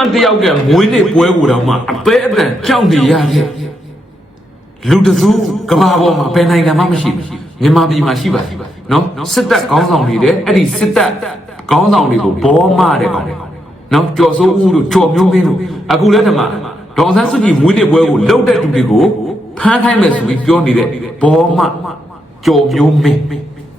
န်တယောက်ကမွေးနေ့ပွဲကိုတော့မှအပဲအတန်ကြောက်နေရတဲ့လူတစုကဘာပေါ်မှာဘယ်နိုင်ငံမှမရှိဘူးမြန်မာပြည်မှာရှိပါတယ်နော်စစ်တပ်ခေါင်းဆောင်တွေတဲ့အဲ့ဒီစစ်တပ်ခေါင်းဆောင်တွေကိုဘောမတဲ့ကောင်တွေနော်ကြော်စိုးဦးတို့ကြော်မျိုးမင်းတို့အခုလည်းဒီမှာဒေါန်ဆန်းစုကြည်မွေးနေ့ပွဲကိုလှုပ်တဲ့သူတွေကိုဖမ်းခိုင်းမယ်ဆိုပြီးပြောနေတဲ့ဘောမကြော်မျိုးမင်း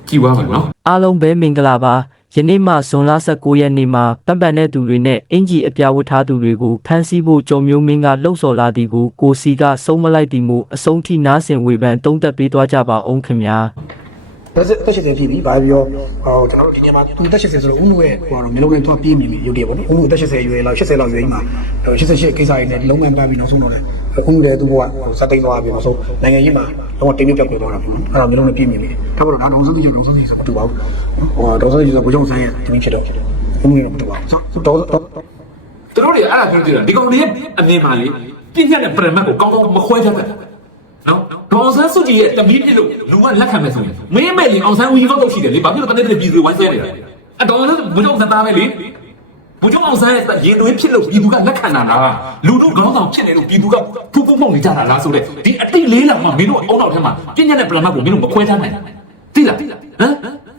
ကြည့်ပါမယ်နော်အားလုံးပဲမင်္ဂလာပါ ယနေ့မှဇွန်လ19ရက်နေ့မှာပန်ပန်တဲ့သူတွေနဲ့အင်ဂျီအပြာဝတ်ထားသူတွေကိုဖမ်းဆီးဖို့ကြုံမျိုးမင်းကလှုံ့ဆော်လာသည်ကိုကိုစီကစုံမလိုက်သည်မို့အဆုံးထိနားဆင်ဝေဖန်တုံးသက်ပေးသွားကြပါအောင်ခင်ဗျာ တက်တက်တက်ရှိတယ်ဖြစ်ပြီဘာပြောဟောကျွန်တော်တို့ဒီညမှာသူတက်ရှိတယ်ဆိုတော့ဦးလူရဲ့ဟိုကတော့မျိုးလုံးနဲ့သွားပြေးမိမိရုပ်တည်းပေါ့နော်ဦးလူတက်ရှိတယ်ရွယ်လောက်80လောက်ရွယ်ကြီးမှာ88ကိစ္စတွေနဲ့လုံးဝပန်းပြီးနောက်ဆုံးတော့လေဦးလူရဲ့သူ့ဘဝဟိုစက်သိမ်းသွားပြီမဆိုနိုင်ငံကြီးမှာလုံးဝတင်းပြတ်ပြတ်သွားတာပေါ့နော်အဲ့ဒါမျိုးလုံးနဲ့ပြေးမိမိဒါပေါ့တော့ဒါဒေါ်စုကြည့်ဒေါ်စုကြည့်ဆိုမတူပါဘူးဟိုဒေါ်စုကြည့်ဆိုဘုံကျုံဆိုင်ရဲ့တမီးဖြစ်တော့ဦးလူနဲ့မတူပါဘူးဆိုတော့သူတို့တွေအဲ့ဒါပြောကြည့်တာဒီကောင်တွေရဲ့အမြင်မှာလေပြည့်ညက်တဲ့ပရမတ်ကိုကောင်းကောင်းမခွဲတတ်ဘူးနော် ဒေါ်ဆန်းစုကြည်ရဲ့တမီးပြစ်လို့လူကလက်ခံမယ်ဆိုရင်မင်းမဲ့ရင်အောင်ဆန်းဦးကြီးကတော့ရှိတယ်လေဘာဖြစ်လို့တနေ့တနေ့ပြည်သူဝိုင်းဆဲနေတာအတော်လည်းဘုကြောင့်သသားပဲလေဘုကြောင့်အောင်ဆန်းရဲ့ရေသွေးဖြစ်လို့ပြည်သူကလက်ခံတာလားလူတို့ခေါင်းဆောင်ဖြစ်နေလို့ပြည်သူကဖူးဖူးမှုန်နေကြတာလားဆိုတဲ့ဒီအတိလေးလာမှမင်းတို့အုံနောက်ထဲမှာပြည့်ညက်တဲ့ပရမတ်ကိုမင်းတို့မခွဲတတ်နိုင်သိလားဟမ်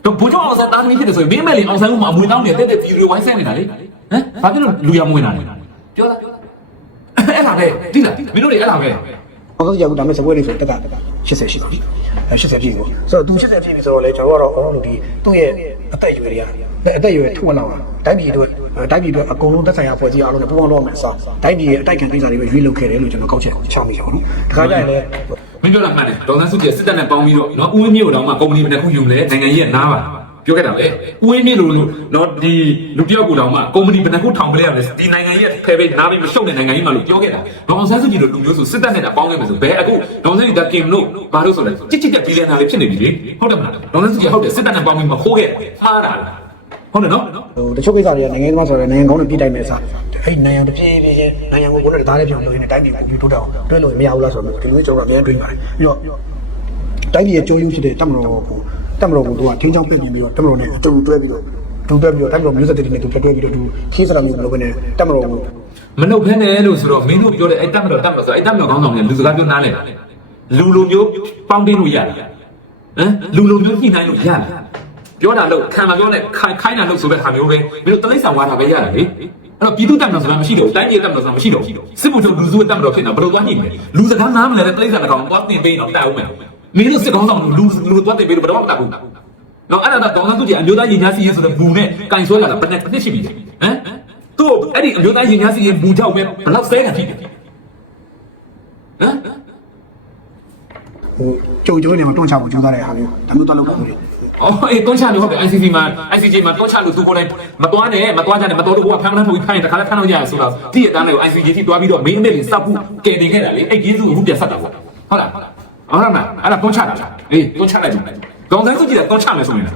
တော့ဘုကြောင့်အောင်ဆန်းတာသမီးဖြစ်တယ်ဆိုရင်မင်းမဲ့ရင်အောင်ဆန်းဦးမှာအမွေတောင်းနေတဲ့တဲ့ပြည်သူဝိုင်းဆဲနေတာလေဟမ်ဘာဖြစ်လို့လူရမွေးတာလဲပြောတာအဲ့ဒါပဲသိလားမင်းတို့တွေအဲ့ဒါပဲ ဟောကြောက်ဒါမဲ့စပွဲလေးဆိုတက်က80ရှိပြီ80ပြည့်ပေါ့ဆိုတော့သူ80ပြည့်ပြီဆိုတော့လေကျွန်တော်ကတော့အော်လို့ဒီသူ့ရဲ့အသက်အရွယ်တွေကအသက်အရွယ်ထုတ်ဝင်လာတာတိုင်းပြည်တို့တိုင်းပြည်တို့အကုန်လုံးသက်ဆိုင်ရာဖွဲ့စည်းအားလုံးနဲ့ပူးပေါင်းတော့မယ်အစားတိုင်းပြည်ရဲ့အတိုက်ခံကိစ္စတွေပဲရွေးလုပ်ခဲ့တယ်လို့ကျွန်တော်ကောက်ချက်ချောင်းမိရအောင်နော်တခါကျရင်လည်းမင်းပြောတာမှန်တယ်ဒေါ်စန်းစုကြည်စစ်တပ်နဲ့ပေါင်းပြီးတော့နော်ဦးဝင်းမျိုးတော်မှာကုမ္ပဏီတစ်ခုယူလဲနိုင်ငံကြီးကနားပါ ပြောခဲ့တာပဲဦးဝင်းမျိုးလို့နော်ဒီလူတယောက်ကိုတောင်မှကုမ္ပဏီဘယ်နှခုထောင်ပလဲရလဲဒီနိုင်ငံကြီးကဖယ်ပေးနားပြီးမရှုပ်တဲ့နိုင်ငံကြီးမှလို့ပြောခဲ့တာဒေါ်စန်းစုကြည်တို့လူမျိုးဆိုစစ်တပ်နဲ့ပေါင်းခဲ့မယ်ဆိုဘယ်အခုဒေါ်စန်းစုကြည်ကကင်လို့ဘာလို့ဆိုလဲချစ်ချစ်တဲ့ဘီလီယံနာလေးဖြစ်နေပြီလေဟုတ်တယ်မလားဒေါ်စန်းစုကြည်ဟုတ်တယ်စစ်တပ်နဲ့ပေါင်းပြီးမခိုးခဲ့မှားတာဟုတ်တယ်နော်ဟိုတချို့ကိစ္စတွေကနိုင်ငံသားဆိုတော့နိုင်ငံကောင်းတွေပြည်တိုင်းမယ်အစားအဲ့နိုင်ငံတစ်ပြေးပြေးချင်းနိုင်ငံကိုကိုယ်နဲ့သားလေးပြောင်းလို့ရင်းနဲ့တိုင်းပြည်ကိုပြီးတိုးတက်အောင်တွဲလို့မရဘူးလားဆိုတော့ဒီလိုမျိုးကျွန်တော်တို့အများကြီးတွေးပါတယ်ပြီးတော့တိုင်းပြည်ရဲ့ကြိုးယူဖြစ်တဲ့တမတော်ကို တက်မတော်ကိုသူကထင်းချောင်းပြစ်ပြီးတော့တက်မတော်နဲ့အတူတူတွဲပြီးတော့တူတက်ပြီးတော့တက်မတော်မျိုးဆက်တဲ့တွေနဲ့သူတွဲတွဲပြီးတော့သူခီးစရာမျိုးမလုပ်ဘဲနဲ့တက်မတော်ကိုမနှုတ်ဖဲနဲ့လို့ဆိုတော့မင်းတို့ပြောတဲ့အဲ့တက်မတော်တက်မတော်ဆိုအဲ့တက်မတော်ခေါင်းဆောင်နဲ့လူစကားပြောနားလဲလူလူမျိုးပေါင်းတင်းလို့ရတယ်ဟမ်လူလူမျိုးညှိနှိုင်းလို့ရတယ်ပြောတာလို့ခံလာပြောနဲ့ခိုင်ခိုင်းတာလို့ဆိုတဲ့ဟာမျိုးပဲမင်းတို့တလိမ့်ဆောင်ဝါတာပဲရတယ်လေအဲ့တော့ပြည်သူတပ်မတော်ဆိုတာမရှိတော့တိုင်းပြည်တပ်မတော်ဆိုတာမရှိတော့စစ်ဘုံတို့လူစုတပ်မတော်ဖြစ်နေတာဘယ်လိုသွားညှိမလဲလူစကားနားမလဲတဲ့တလိမ့်ဆောင်ကောင်သွားတင်ပေးအောင်တိုက်အောင်မယ် မင်းတို့စစ်ကောင်းဆောင်လူလူသွားတင်ပေးလို့ဘယ်တော့မှတက်ဘူးနော်အဲ့ဒါတော့တောင်းတသူကြီးအမျိုးသားရင်ညာစီရေးဆိုတဲ့ဘူနဲ့ကင်ဆွဲလာတာဘယ်နဲ့တစ်နှစ်ရှိပြီလဲဟမ်သူ့အဲ့ဒီအမျိုးသားရင်ညာစီရေးဘူကြောက်ပဲဘယ်လောက်ဆဲกันဖြစ်တယ်ဟမ်ဟိုကြုံကြုံနေမှာတွန်းချဖို့ကြိုးစားတဲ့ဟာမျိုးဒါမျိုးတော့လုပ်လို့ရတယ်အော်အေးတွန်းချလို့ဟုတ်တယ် ICC မှာ ICJ မှာတွန်းချလို့သူကိုယ်တိုင်မတွားနဲ့မတွားကြနဲ့မတော်လို့ကဖမ်းမနှမ်းဖို့ဖိုင်တခါလည်းဖမ်းလို့ရတယ်ဆိုတော့တည့်ရတဲ့ကို ICJ ထိတွားပြီးတော့ main နဲ့စောက်ဖို့ကယ်တင်ခဲ့တာလေအဲ့ဒီစုကိုပြန်ဆက်တာပေါ့ဟုတ်လား ဟုတ်လားမအဲ့ဒါတွန်းချတာအေးတွန်းချလိုက်ပြီကောင်းတိုင်းစုကြည့်တာတွန်းချမယ်ဆိုရင်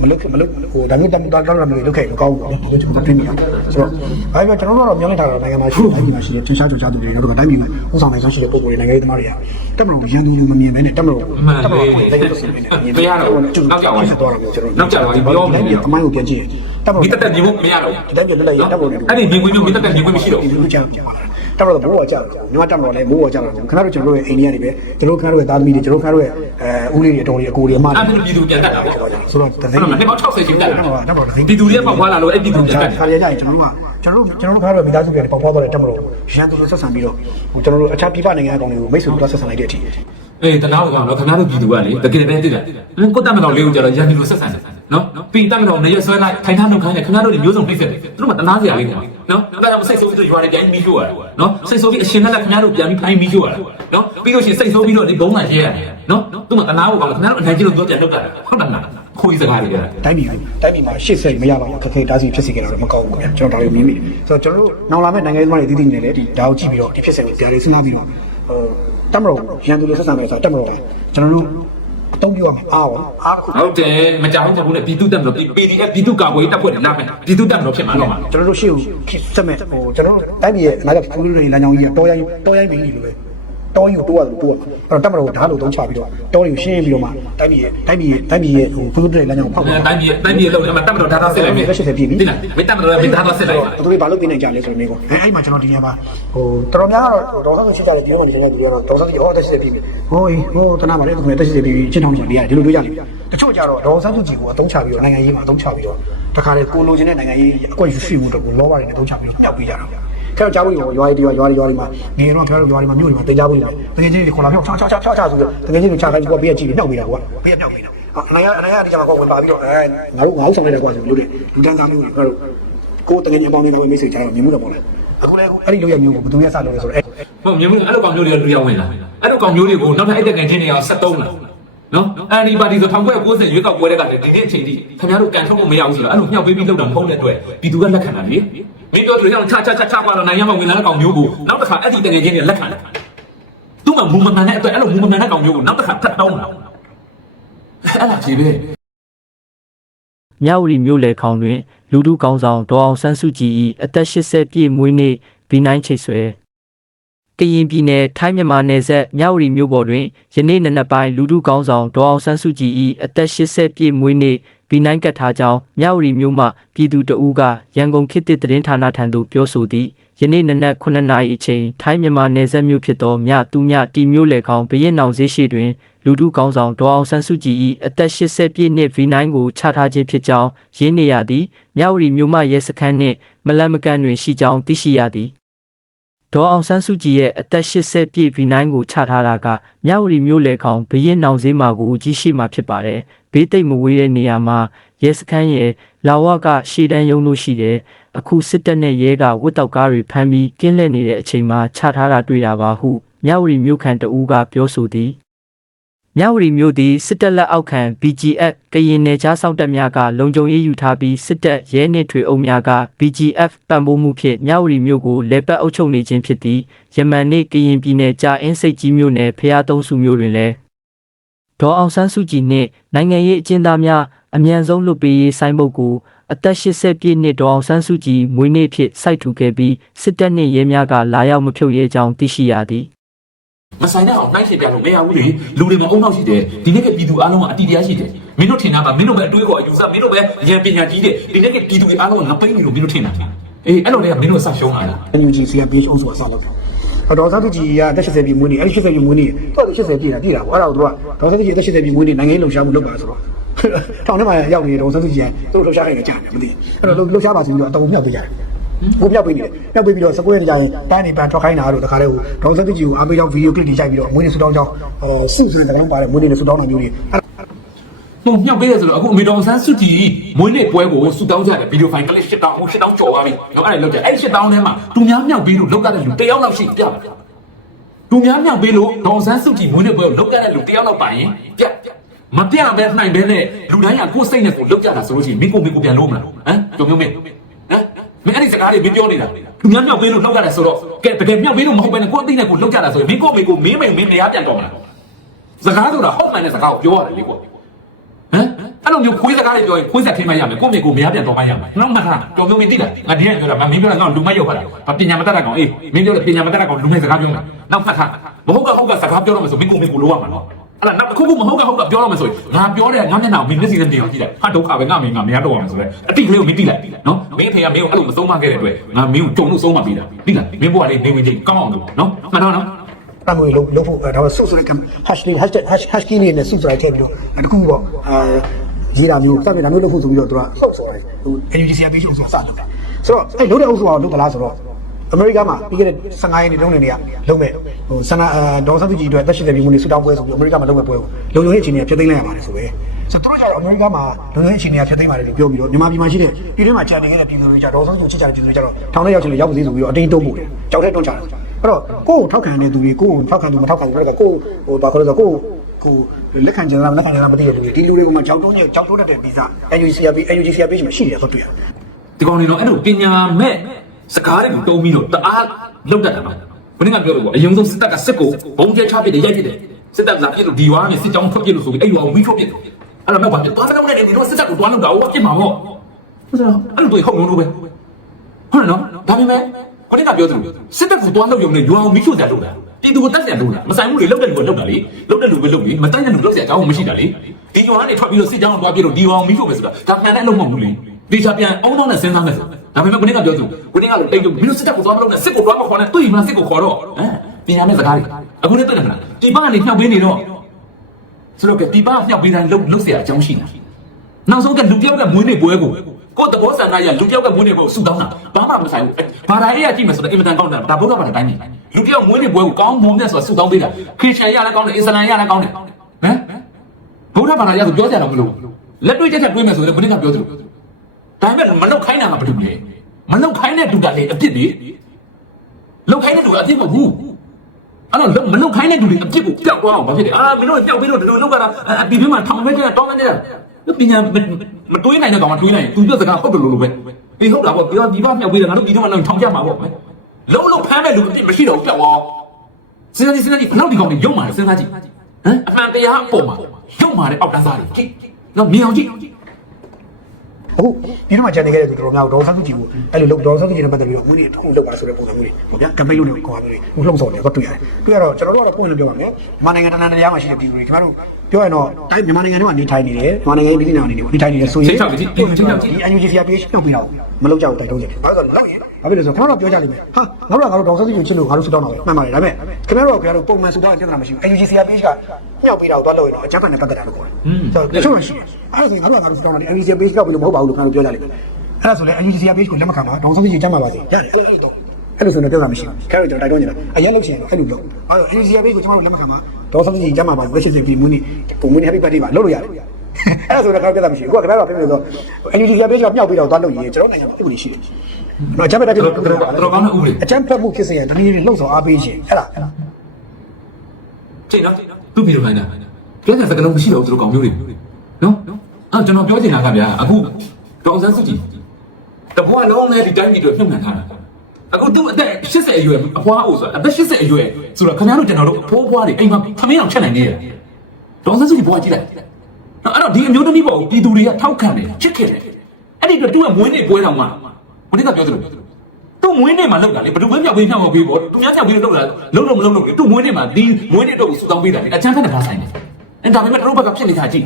မလုပ်မလုပ်ဟိုဒါမျိုးတက်တော့တော့မျိုးလုပ်ခဲ့မကောင်းဘူးပေါ့ဒီလိုကျွန်တော်တွေ့မိတာဆိုတော့ဘာပဲကျွန်တော်တို့ကတော့မျောင်းထားတာနိုင်ငံမှာရှိတယ်တိုင်းပြည်မှာရှိတယ်ထင်ရှားကြကြသူတွေတို့ကတိုင်းပြည်မှာဥဆောင်နိုင်ဆုံးရှိတဲ့ပုံပေါ်တွေနိုင်ငံရေးသမားတွေကတက်မလို့ရန်သူလူမမြင်ပဲနဲ့တက်မလို့တက်မလို့ကိုယ်တိုင်းလို့ဆိုနေတယ်မြင်နောက်ကြောက်သွားတာမျိုးကျွန်တော်တိုင်းပြည်အမိုင်းကိုပြန်ကြည့်တက်မလို့ဒီတက်တက်မြင်ဖို့မရတော့ဘူးတိုင်းပြည်လက်လက်ရတက်မလို့အဲ့ဒီမြင်ကွင်းမျိုးမြင်တက်တက်မြင်ကွင်းမရှိတော့ဒီဘူးလိုကြောက် တက်မလို့ဘိုးကကြောက်ညီမတက်မလို့လည်းဘိုးကကြောက်တယ်ခဏတော့ကျွန်တော်တို့ရဲ့အိန္ဒိယတွေပဲကျွန်တော်ခဏတို့ရဲ့သားသမီးတွေကျွန်တော်ခဏတို့ရဲ့အဲဦးလေးတွေအတော်တွေအကိုတွေအမတွေအဲ့ဒါပြည်သူပြန်တက်တာပေါ့ဆိုတော့တအဲ့သိန်းတော့နှစ်ပေါင်း60ကျော်တက်တာတက်မလို့တက်မလို့ပြည်သူတွေပေါက်ခွာလာလို့အဲ့ပြည်သူပြန်တက်တယ်ခါရကြရင်ကျွန်တော်တို့ကကျွန်တော်တို့ကျွန်တော်တို့ခါတော့မိသားစုတွေပေါက်ဖွားသွားတဲ့တက်မလို့ရန်သူလိုဆက်ဆံပြီးတော့ဟိုကျွန်တော်တို့အခြားပြည်ပနိုင်ငံအကောင်တွေကိုမိတ်ဆွေတို့ဆက်ဆံလိုက်တဲ့အထိအေးတနာတော့နော်ခင်ဗျားတို့ပြည်သူကလေတကယ်တည်းသိတယ်ကိုတက်မတော်လေးကိုကြတော့ရန်ဒီလိုဆက်ဆံတယ်နော်ပြီးတက်မတော်နေရဆွဲလိုက်ထိုင်ထားနှုတ်ခိုင်းတယ်ခင်ဗျားတို့တွေမျိုးစုံပြည့်စက်တယ်သူတို့ကတနာစရာလေးကွာ နော်ဒါကြောင့်စိတ်ဆိုးပြီးတော့ရွာတွေပြန်ပြီးလို့ရတယ်နော်စိတ်ဆိုးပြီးအရှင်နဲ့ခင်ဗျားတို့ပြန်ပြီးဖိုင်းပြီးလို့ရတယ်နော်ပြီးလို့ရှိရင်စိတ်ဆိုးပြီးတော့ဒီဘုံလာရဲရတယ်နော်သူကတနာကိုကောင်းခင်ဗျားတို့အနိုင်ကျလို့ပြောပြန်လုပ်တာဟုတ်တယ်မလားခိုးကြီးစကားတွေရတယ်တိုင်းပြည်တိုင်းပြည်မှာရှေ့ဆက်မရပါဘူးခက်ခဲတားဆီးဖြစ်စီကြတာတော့မကောင်းဘူးခင်ဗျကျွန်တော်ဒါလေးမြင်မိဆိုတော့ကျွန်တော်တို့နောင်လာမဲ့နိုင်ငံရေးသမားတွေတည်တည်နေတယ်ဒီဒါကိုကြည့်ပြီးတော့ဒီဖြစ်စဉ်ကိုပြန်လေးစဉ်းစားပြီးတော့ဟိုတက်မလို့ရန်သူလိုဆက်ဆံနေဆိုတက်မလို့ကျွန်တော်တို့ အသုံးပြုရမှာအားပါအားတစ်ခုဟုတ်တယ်မကြောက်ဘူးနဲ့ပြည်သူတက်မလို့ PDF ပြည်သူကာကွယ်တပ်ဖွဲ့တွေလာမယ်ပြည်သူတက်မလို့ဖြစ်မှာတော့မှာကျွန်တော်တို့ရှေ့ကိုခေတ်ဆက်မဲ့ဟိုကျွန်တော်တို့တိုင်းပြည်ရဲ့အနာဂတ်ကူးလူတွေလမ်းကြောင်းကြီးကတော်ရိုင်းတော်ရိုင်းပင်ကြီးလိုပဲ တတောကြီးကိုတိုးရတယ်တိုးရမှာအဲ့တော့တက်မတော်ဓာတ်လို့သုံးချပြီးတော့တောကြီးကိုရှင်းပြီးတော့မှတိုင်းပြည်ရဲ့တိုင်းပြည်ရဲ့တိုင်းပြည်ရဲ့ဟိုဘုသူတွေလမ်းကြောင်းဖောက်ပါတိုင်းပြည်တိုင်းပြည်လောက်အမတက်မတော်ဒါသာဆက်လိုက်မယ်ဒီလားမတက်မတော်မင်းဒါသာဆက်လိုက်ဘသူတွေဘာလို့ပြင်နိုင်ကြလဲဆိုတော့နေကောအဲအဲ့မှာကျွန်တော်ဒီနေရာမှာဟိုတော်တော်များတော့ဒေါ်ဆောင်ရှိကြတယ်ဒီတော့မှနေနေတဲ့သူတွေကတော့ဒေါ်ဆောင်ကြီးဟောတက်ရှိတယ်ပြီဟိုဟိုတနာပါလေသူတွေတက်ရှိတယ်ပြီချစ်တောင်းချင်နေရတယ်ဒီလိုတွေကြတယ်တချို့ကြတော့ဒေါ်ဆောင်စုကြည်ကိုအသုံးချပြီးတော့နိုင်ငံရေးမှာအသုံးချပြီးတော့တခါလေကိုလိုချင်တဲ့နိုင်ငံရေးအကွက်ယူရှိမှုတော့ကိုလောဘတွေနဲ့အသုံးချပြီးညှောက်ပေးကြတာ ခဲတော့ကြားဖို့ရောရွာရီရွာရွာရီရွာရီမှာနေတော့ပြောတော့ရွာရီမှာမြို့တွေမှာတင်ကြဖို့နေတကယ်ချင်းတွေခေါ်လာပြောချာချာချာချာချာဆိုတော့တကယ်ချင်းတွေချာခိုင်းပြီးတော့ဘေးကကြည့်ပြီးနှောက်ပေးတာကွာဘေးကနှောက်ပေးတာအနေရအနေရဒီကမှာကောဝင်ပါပြီးတော့အဲငါတို့ငါတို့ဆောင်လိုက်တယ်ကွာဆိုလို့တဲ့လူတန်းစားမျိုးတွေကတော့ကိုယ်တကယ်ကြီးအပေါင်းတွေကမိတ်ဆွေကြတော့မြင်မှုတော့ပေါ့လေအခုလည်းအဲ့ဒီလိုရမျိုးကိုဘယ်သူရစလို့လဲဆိုတော့အဲ့ဟုတ်မြင်မှုအဲ့လိုကောင်မျိုးတွေလူရောက်ဝင်လာအဲ့လိုကောင်မျိုးတွေကိုနောက်ထပ်အဲ့တဲ့ကန်ချင်းတွေအောင်73လာနော်အန်ဒီပါတီဆို1990ရွေးကောက်ပွဲတဲ့ကလည်းဒီနေ့အချိန်ထိခင်ဗျားတို့ကန်ထုတ်ဖို့မရဘူးဆိုတော့အဲ့လိုမြှောက်ပေးပြီးလောက်တာမဟုတ်တဲ့အတွက်ပြည်သူကလက်ခံတာလေ မင်းပြောလို့ရအောင်ချာချာချာချာပါတော့နိုင်ရမဝင်လာတဲ့ကောင်မျိုးကိုနောက်တစ်ခါအဲ့ဒီတကယ်ချင်းတွေလက်ခံတယ်သူ့မှာမူမမှန်တဲ့အတွက်အဲ့လိုမူမမှန်တဲ့ကောင်မျိုးကိုနောက်တစ်ခါထပ်တောင်းလာအဲ့ဒါကြီးပဲမြဝတီမြို့လေခေါင်တွင်လူထုကောင်းဆောင်ဒေါ်အောင်ဆန်းစုကြည်၏အသက်80ပြည့်မွေးနေ့ဗီနိုင်းချိတ်ဆွဲကရင်ပြည်နယ်ထိုင်းမြန်မာနယ်စပ်မြဝတီမြို့ပေါ်တွင်ယနေ့နံနက်ပိုင်းလူထုကောင်းဆောင်ဒေါ်အောင်ဆန်းစုကြည်၏အသက်80ပြည့်မွေးနေ့ ဗီနိုင်းကတ်ထားကြောင်းမြဝတီမြို့မှပြည်သူတအူးကရန်ကုန်ခေတ်သစ်သတင်းဌာနထံသို့ပြောဆိုသည်ယနေ့နနက်9နာရီအချိန်ထိုင်းမြန်မာနယ်စပ်မြို့ဖြစ်သောမြတူမြတီမြို့လေခေါင်ဘရင်နောင်ဈေးရှိတွင်လူထုကောင်းဆောင်ဒေါ်အောင်ဆန်းစုကြည်၏အသက်80ပြည့်နှစ် V9 ကိုချထားခြင်းဖြစ်ကြောင်းရင်းနေရသည်မြဝတီမြို့မရဲစခန်းနှင့်မလန်မကန်တွင်ရှိကြောင်းသိရှိရသည်ဒေါ်အောင်ဆန်းစုကြည်ရဲ့အသက်80ပြည့် V9 ကိုချထားတာကမြဝတီမြို့လေခေါင်ဘရင်နောင်ဈေးမှာကိုကြီးရှိမှာဖြစ်ပါတယ် ဘေးသိပ်မဝေးတဲ့နေရာမှာရဲစခန်းရဲ့လာဝကရှေ့တန်းရုံးလို့ရှိတယ်အခုစစ်တပ်နဲ့ရဲကဝတ်တောက်ကားတွေဖမ်းပြီးကင်းလှည့်နေတဲ့အချိန်မှာချထားတာတွေ့ရပါဟုမြဝတီမြို့ခံတအူးကပြောဆိုသည်မြဝတီမြို့သည်စစ်တပ်လက်အောက်ခံ BGF ကရင်နယ်ခြားစောင့်တပ်များကလုံခြုံရေးယူထားပြီးစစ်တပ်ရဲနှင့်ထွေအုပ်များက BGF ပံ့ပိုးမှုဖြင့်မြဝတီမြို့ကိုလေပတ်အုပ်ချုပ်နေခြင်းဖြစ်သည်ယမန်နေ့ကရင်ပြည်နယ်ကြာအင်းစိတ်ကြီးမြို့နယ်ဖျားသုံးစုမြို့တွင်လည်း ဒေါ်အောင်ဆန်းစုကြည်နှင့်နိုင်ငံရေးအကျဉ်းသားများအမြန်ဆုံးလွတ်ပေးရေးဆိုင်ဘုတ်ကိုအသက်80ပြည့်နှစ်ဒေါ်အောင်ဆန်းစုကြည်မွေးနေ့ဖြစ်စိုက်ထူခဲ့ပြီးစစ်တပ်နှင့်ရဲများကလာရောက်မဖြုတ်ရဲကြောင်းသိရှိရသည်မဆိုင်တဲ့အောင်နှိုင်းရှင်ပြလို့မရဘူးလေလူတွေမှာအုံနောက်ရှိတယ်ဒီနေ့ကပြည်သူအားလုံးကအတီတရားရှိတယ်မင်းတို့ထင်တာကမင်းတို့ပဲအတွေးခေါ်အယူဆမင်းတို့ပဲဉာဏ်ပညာကြီးတယ်ဒီနေ့ကပြည်သူတွေအားလုံးကငပိတ်နေလို့မင်းတို့ထင်တာအေးအဲ့လိုလေမင်းတို့ဆက်ရှုံးလာတာ NUG စီကဘေးရှုံးဆိုတာစလုပ်တယ်ဟော ဒေါ်စားသူကြီးကအသက်80ပြည့်မွေးနေ့အဲ့ဒီ80ပြည့်မွေးနေ့တော့80ပြည့်တာပြည့်တာပေါ့အဲ့ဒါကိုသူကဒေါ်စားသူကြီးအသက်80ပြည့်မွေးနေ့နိုင်ငံရေးလှုပ်ရှားမှုလုပ်ပါဆိုတော့ထောင်ထဲမှာရောက်နေဒေါ်စားသူကြီးကသူ့လှုပ်ရှားခိုင်းနေကြတယ်မသိအဲ့တော့လှုပ်ရှားပါဆိုပြီးတော့အတုံမြောက်ပေးကြတယ်ကိုမြောက်ပေးနေတယ်မြောက်ပေးပြီးတော့စကွဲနေကြရင်တိုင်းနေပန်ထွက်ခိုင်းတာတို့တခါတည်းဟိုဒေါ်စားသူကြီးကိုအားပေးကြောင်းဗီဒီယိုကလစ်တွေရိုက်ပြီးတော့မွေးနေ့ဆူတောင်းကြောင်းဟောစုဆိုတဲ့တကောင်ပါတဲ့မွေးနေ့နဲ့ဆူတောင်းတာမျိုးတွေ အဲ့ဟိုမြောက်ပေးရဆိုတော့အခုအမေတော်ဆန်းစုကြည်မွေးနေ့ပွဲကိုဆူတောင်းကြတယ်ဗီဒီယိုဖိုင်ကလစ်ရှစ်တောင်းဟိုရှစ်တောင်းကြော်သွားပြီနော်အဲ့ဒါလောက်ကြအဲ့ရှစ်တောင်းထဲမှာသူများမြောက်ပေးလို့လောက်ကတဲ့လူတယောက်လောက်ရှိပြသူများမြောက်ပေးလို့ဒေါ်ဆန်းစုကြည်မွေးနေ့ပွဲကိုလောက်ကတဲ့လူတယောက်လောက်ပါရင်ပြမပြပဲနိုင်ပဲနဲ့လူတိုင်းကကိုယ်စိတ်နဲ့ကိုလောက်ကြတာဆိုလို့ရှိရင်မင်းကိုမင်းကိုပြန်လို့မလားဟမ်ကြုံမျိုးမင်းဟမ်မင်းအဲ့ဒီစကားတွေမင်းပြောနေတာသူများမြောက်ပေးလို့လောက်ကြတယ်ဆိုတော့ကဲတကယ်မြောက်ပေးလို့မဟုတ်ဘဲနဲ့ကိုယ်အသိနဲ့ကိုလောက်ကြတာဆိုရင်မင်းကိုမင်းကိုမင်းမင်းမင်းနေရာပြန်တော့မလားစကားဆိုတာဟုတ်မှန်တဲ့စကားကိုပြောရတယ်လေကွာဟမ် အဲ့လိုမျိုးခွေးစကားတွေပြောရင်ခွေးဆက်ထင်းမရမယ်ကိုယ့်မြေကိုမရပြန်တော့မရမယ်နောက်မှထားတော်မျိုးမင်းသိလားငါဒီကပြောတာမင်းပြောတာငါလူမရောက်ပါလားဘာပညာမတတ်တာကောင်အေးမင်းပြောတယ်ပညာမတတ်တာကောင်လူမဲ့စကားပြောမယ်နောက်မှတ်ထားမဟုတ်ကဟုတ်ကစကားပြောတော့မယ်ဆိုမင်းကိုမင်းကိုလိုရမှာနော်အဲ့ဒါနောက်တစ်ခုခုမဟုတ်ကဟုတ်ကပြောတော့မယ်ဆိုရင်ငါပြောတယ်ငါမျက်နှာကိုမင်းမျက်စိနဲ့တင်အောင်ကြည့်လိုက်ဟာဒုက္ခပဲငါမင်းငါမရတော့ရမယ်ဆိုတော့အတိတ်ကလေးကိုမင်းသိလိုက်နော်မင်းဖေကမင်းကိုအဲ့လိုမဆုံးမခဲ့တဲ့အတွက်ငါမင်းကိုကြုံလို့ဆုံးမပေးတာသိလားမင်းဘဝလေးနေဝင်ချင်းကောင်းအောင်လုပ်နော်မှန်တော့နော်အမျိုးလုံးလုံးဖို့ဒါဆိုဆိုတဲ့ hash လေး hashtag hash hash key လေးနဲ့စုဆိုလိုက်ထည့်ပြီးတော့တခုပေါ့အာ ရေးတာမျိုးစပြင်ဒါမျိုးလုပ်ဖို့ဆိုပြီးတော့သူကဟုတ်ဆိုတယ်ဟို NUG စီကဘေးရှုံးဆိုစလုပ်တယ်ဆိုတော့အဲ့လုံးတဲ့အုပ်စုအောင်လုပ်သလားဆိုတော့အမေရိကမှာပြီးခဲ့တဲ့15ရက်နေ့လုံးနေနေကလုံးမဲ့ဟိုဆန္ဒအာဒေါ်ဆန်းစုကြည်အတွက်တက်ရှိတဲ့ပြည်မှုနေဆူတောင်းပွဲဆိုပြီးအမေရိကမှာလုံးမဲ့ပွဲကိုလုံခြုံရေးအခြေအနေကဖျက်သိမ်းလိုက်ရပါတယ်ဆိုပဲဆိုတော့သူတို့ကျတော့အမေရိကမှာလုံခြုံရေးအခြေအနေကဖျက်သိမ်းပါတယ်လို့ပြောပြီးတော့မြန်မာပြည်မှာရှိတဲ့ပြည်တွင်းမှာကြံနေခဲ့တဲ့ပြည်သူတွေကြတော့ဒေါ်ဆန်းစုကြည်ချစ်ကြတဲ့ပြည်သူတွေကြတော့ထောင်ထဲရောက်ချင်လို့ရောက်ပါသေးဆိုပြီးတော့အတင်းတုံးပို့တယ်ကြောက်တဲ့တွန်းချတယ်အဲ့တော့ကိုယ့်ကိုထောက်ခံတဲ့သူတွေကိုယ့်ကိုထောက်ခံသူမထောက်ခံဘူးဘက်ကကိုယ့်ဟိုဘာခေါ်လဲဆိုတော့ကိုယ့် ကိုလက်ခံကြလားလက်ခံကြလားမသိတဲ့လူတွေဒီလူတွေကိုမှကြောက်တုံးညကြောက်တိုးတတ်တဲ့ဗီဇ UGCRP UGCRP မှာရှိတယ်ဆိုတွေ့ရတယ်ဒီကောင်တွေတော့အဲ့လိုပညာမဲ့စကားတွေကိုတုံးပြီးတော့တအားလောက်တတ်တာနော်ဘယ်နည်းကပြောလို့ပေါ့အရင်ဆုံးစစ်တပ်ကစစ်ကိုဘုံကျဲချပစ်တယ်ရိုက်ပစ်တယ်စစ်တပ်ကပြစ်လို့ဒီဝါနဲ့စစ်ကြောင်းထွက်ပစ်လို့ဆိုပြီးအဲ့ရွာကိုမိထွက်ပစ်တယ်အဲ့လိုမဲ့ပါပြသွားတဲ့ကောင်နဲ့ဒီတော့စစ်တပ်ကိုတွားလို့တော့ပြစ်မှာပေါ့ဟုတ်တယ်အဲ့လိုတွေဟုတ်လို့လို့ပဲဟုတ်တယ်နော်ဒါပေမဲ့ဘယ်နည်းကပြောသူစစ်တပ်ကိုတွားလို့ရုံနဲ့ရွာကိုမိထွက်တယ်လို့ ပြည်သူကိုတတ်တယ်လို့လားမဆိုင်ဘူးလေလောက်တဲ့လူကလောက်တာလေလောက်တဲ့လူပဲလောက်လေမတိုက်တဲ့လူလောက်စရာအကြောင်းမရှိတာလေဒီရွာကနေထွက်ပြီးတော့စစ်ကြောင်းကိုတွားပြလို့ဒီရွာကိုမီးဖို့မယ်ဆိုတာဒါမှန်တဲ့အလုပ်မဟုတ်ဘူးလေဒီချာပြန်အောင်းတော့နဲ့စဉ်းစားမယ်ဆိုဒါပေမဲ့ကိုနေကပြောသူကိုနေကလည်းတိတ်လို့မင်းတို့စစ်တပ်ကိုသွားမလို့နဲ့စစ်ကိုတွားမခေါ်နဲ့သူ့ရင်မစစ်ကိုခေါ်တော့ဟမ်ပညာနဲ့စကားတွေအခုလည်းတွေ့တယ်မလားဒီပကနေဖြောက်ပေးနေတော့ဆိုတော့ကဒီပကဖြောက်ပေးတိုင်းလောက်လောက်စရာအကြောင်းရှိတာ နောက်ဆုံးကလူပြောက်ကမွေးနေပွဲကိုကိုတဘောဆန္ဒရလူပြောက်ကမွေးနေပွဲကိုဆူတောင်းတာဘာမှမဆိုင်ဘူးဘာသာရေးကကြည့်မယ်ဆိုတော့အင်မတန်ကောင်းတယ်ဒါဘုရားဘာသာတိုင်းနေလူပြောက်မွေးနေပွဲကိုကောင်းမွန်မြတ်ဆိုတာဆူတောင်းပေးတာခရစ်ယာန်ရလည်းကောင်းတယ်အစ္စလာမ်ရလည်းကောင်းတယ်ဟမ်ဘုရားဘာသာရဆိုပြောကြတာမလို့လက်တွေ့ချက်ချက်တွေးမယ်ဆိုရင်ဘုရားကပြောသလိုဒါပေမဲ့မလောက်ခိုင်းတာကဘာလို့လဲမလောက်ခိုင်းတဲ့တူတာလေအပြစ်တွေလောက်ခိုင်းတဲ့တူကအပြစ်မဟုတ်ဘူးအဲ့တော့မလောက်ခိုင်းတဲ့တူတွေအပြစ်ကိုပျောက်သွားအောင်ဘာဖြစ်လဲအာမင်းတို့ပျောက်ပြီးတော့ဒီလိုလောက်ကတာအပီပြင်းမှာထောင်မဲကျတောင်းမဲကျ ပညာမတွေးနိုင်တဲ့ကောင်မတွေးနိုင်သူပြောစကားဟုတ်တယ်လို့လို့ပဲအေးဟုတ်တာပေါ့ပြောဒီဘမြောက်ပြီးတယ်ငါတို့ဒီတော့တော့ထောင်ကြမှာပေါ့လုံးလုံးဖမ်းမဲ့လူအပြစ်မရှိတော့ဘူးပျောက်သွားစဉ်းစားကြည့်စဉ်းစားကြည့်နောက်ဒီကောင်တွေရုံမာတယ်စဉ်းစားကြည့်ဟမ်အမှန်တရားအပေါ်မှာရုံမာတဲ့အောက်တန်းစားတွေကြည့်နော်မြင်အောင်ကြည့်ဟုတ်ဒီတော့ဂျန်နေခဲ့တဲ့သူတော်များဒေါ်ဆန်းစုကြည်ကိုအဲ့လိုလုပ်ဒေါ်ဆန်းစုကြည်နဲ့ပတ်သက်ပြီးတော့ဝင်းနေထုံးလုပ်ပါဆိုတဲ့ပုံစံမျိုးတွေပေါ့ဗျာကမ်ပိန်းလုပ်နေခေါ်ပါမျိုးတွေဟိုလှုံ့ဆော်တယ်တော့တွေ့ရတယ်တွေ့ရတော့ကျွန်တော်တို့ကတော့ပုံနဲ့ပြောပါမယ်မြန်မာနိုင်ငံတနင်္လာနေ့မှာရှိတဲ့ပြည်သူတွေခင်ဗျားတို့ပြောရင်တော့တိုင်းမြန်မာနိုင်ငံထဲမှာနေထိုင်နေတယ်မြန်မာနိုင်ငံပြည်နိုင်ငံနေနေထိုင်နေတယ်ဆိုရင်ဒီ UNGC က PH ပြုတ်ပြီးတော့မလုပ်ကြဘူးတိုက်တွန်းကြတယ်ဘာလို့လဲလောက်ရင်ဘာဖြစ်လဲဆိုတော့ခင်ဗျားတို့ပြောကြလိမ့်မယ်ဟာငါတို့ကငါတို့ဒေါ်ဆန်းစုကြည်ကိုချစ်လို့ငါတို့ဆူတောင်းတာပဲမှန်ပါတယ်ဒါပေမဲ့ခင်ဗျားတို့ကခင်ဗျားတို့ပုံမှန်ဆူတောင်းရင်ပြဿနာမရှိဘူး UNGC က PH ကညှောက်ပြီးတော့သွားလို့ရင်တော့အကြမ်းဖက်နဲ့ပတ်သက်တာလို့ခေါ်တယ်ဆိုတော့တချို့ရှိအဲ့ဒါဆိုရင်ငါတို့ကငါတို့ဆူတောင်းတာ UNGC PH ကပြီးလို့မဟုတ်ပါဘူးလို့ခင်ဗျားတို့ပြောကြလိမ့်မယ်အဲ့ဒါဆိုလဲ UNGC က PH ကိုလက်မခံပါဒေါ်ဆန်းစုကြည်ကျမ်းပါပါစေရတယ်အဲ့လိုဆိုရင်တော့ပြဿနာမရှိဘူးခင်ဗျားတို့ကျွန်တော်တိုက်တွန်းနေတာအရင်လုပ်ချင်တယ်အဲ့လိုလုပ်အဲ့တော့ UNGC က PH ကိုကျွန်တော်တို့လက်မခံပါ ဒေါ်ဆန်းစုကြည်ကျမ်းပါပါစေလက်ရှိစင်ပြီးမူးနေပုံမူးနေ Happy Birthday ပါလုပ်လို့ရတယ်အဲ့ဒါဆိုတော့ခါပြတာမရှိဘူးအခုကခင်ဗျားတို့ပြောပြလို့ဆို NUG ကပေးချောမြောက်ပြီးတော့သွားလို့ရည်ကျွန်တော်နိုင်ငံမှာပြုနေရှိတယ်။တော့အချမ်းဖက်တက်တော်တော်တော်ကောင်းတဲ့ဥပဒေအချမ်းဖက်မှုဖြစ်စေရင်တနည်းနည်းလှုပ်ဆောင်အားပေးရှင်အဲ့ဒါအဲ့ဒါကြည့်နော်သူ့ပြီးတော့ခိုင်းတာပြောတဲ့စကားလုံးမရှိတော့ဘူးသူတို့ကောင်မျိုးတွေနော်အဲ့ကျွန်တော်ပြောချင်တာကဗျာအခုဒေါအောင်ဆန်းစုကြည်တဘွားလုံးနဲ့ဒီတိုင်းပြည်တွေပြုတ်မှန်ထားတာ အခုသူအသက်80အရွယ်အဖွားအိုဆိုတာအသက်80အရွယ်ဆိုတော့ခင်ဗျားတို့ကျွန်တော်တို့အဖိုးဖွားတွေအိမ်မှာသမင်းအောင်ချက်နိုင်နေတယ်ဒေါအောင်ဆန်းစုကြည်ဘွားကြည့်လိုက်နော်အဲ့တော့ဒီအမျိုးသမီးပေါ်ပြည်သူတွေကထောက်ခံတယ်ချစ်ခင်တယ်အဲ့ဒီတော့သူကမွေးနေ့ပွဲတော်မှာဘုရားကပြောသလိုသူ့မွေးနေ့မှာလောက်တာလေဘယ်သူပဲမြောက်ပေးမြောက်မပေးပေါ့သူများမြောက်ပေးလို့လောက်တာလုံးလုံးမလုံးလို့သူ့မွေးနေ့မှာဒီမွေးနေ့တော့စူတောင်းပေးတာလေအချမ်းဖက်နဲ့ပါဆိုင်တယ်အဲ့ဒါပေမဲ့တို့ဘက်ကဖြစ်နေတာကြည့်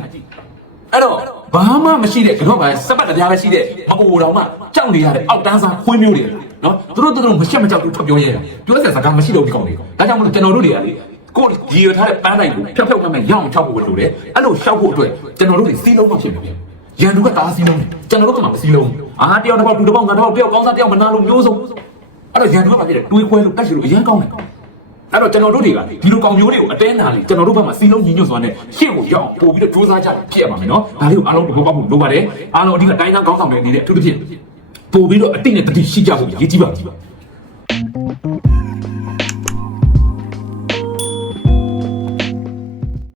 အဲ့တော့ဘာမှမရှိတဲ့ကတော့ကစပတ်တရားပဲရှိတဲ့မအိုတော်မှကြောက်နေရတဲ့အောက်တန်းစားခွေးမျိုးတွေ နော်သူတို့တို့မရှက်မကြောက်ဘူးထွက်ပြောရဲတာပြောစရာစကားမရှိတော့ဒီကောင်တွေဒါကြောင့်မလို့ကျွန်တော်တို့တွေကလေကိုဒီရထားတဲ့ပန်းတိုင်းကိုဖြောက်ဖြောက်မှမှရအောင်ချောက်ဖို့လိုတယ်အဲ့လိုရှောက်ဖို့အတွက်ကျွန်တော်တို့တွေစီးလုံးမဖြစ်ဘူးရန်သူကတားစီးလုံးတယ်ကျွန်တော်တို့ကမှမစီးလုံးအာတယောက်တစ်ပေါက်တူတစ်ပေါက်ငါတစ်ပေါက်တယောက်ကောင်းစားတယောက်မနာလို့မျိုးစုံအဲ့တော့ရန်သူကမှဖြစ်တယ်တွေးခွဲလို့တက်ရှိလို့အရင်ကောင်းတယ်အဲ့တော့ကျွန်တော်တို့တွေကဒီလိုကောင်မျိုးတွေကိုအတင်းနာလေကျွန်တော်တို့ဘက်မှာစီလုံးညီညွတ်စွာနဲ့ရှေ့ကိုရောက်ပို့ပြီးတော့စူးစမ်းကြဖြစ်ရမှာမယ်နော်ဒါလေးကိုအားလုံးတဘောပေါက်ဖို့လိုပါတယ်အားလုံးအဓိကတိုင်းသားကောင်းဆောင်တွေနေတဲ့အထူးသဖြင့် ပို့ပြီးတော့အတိတ်နဲ့တတိရှိကြဖို့ရည်ကြီးပါ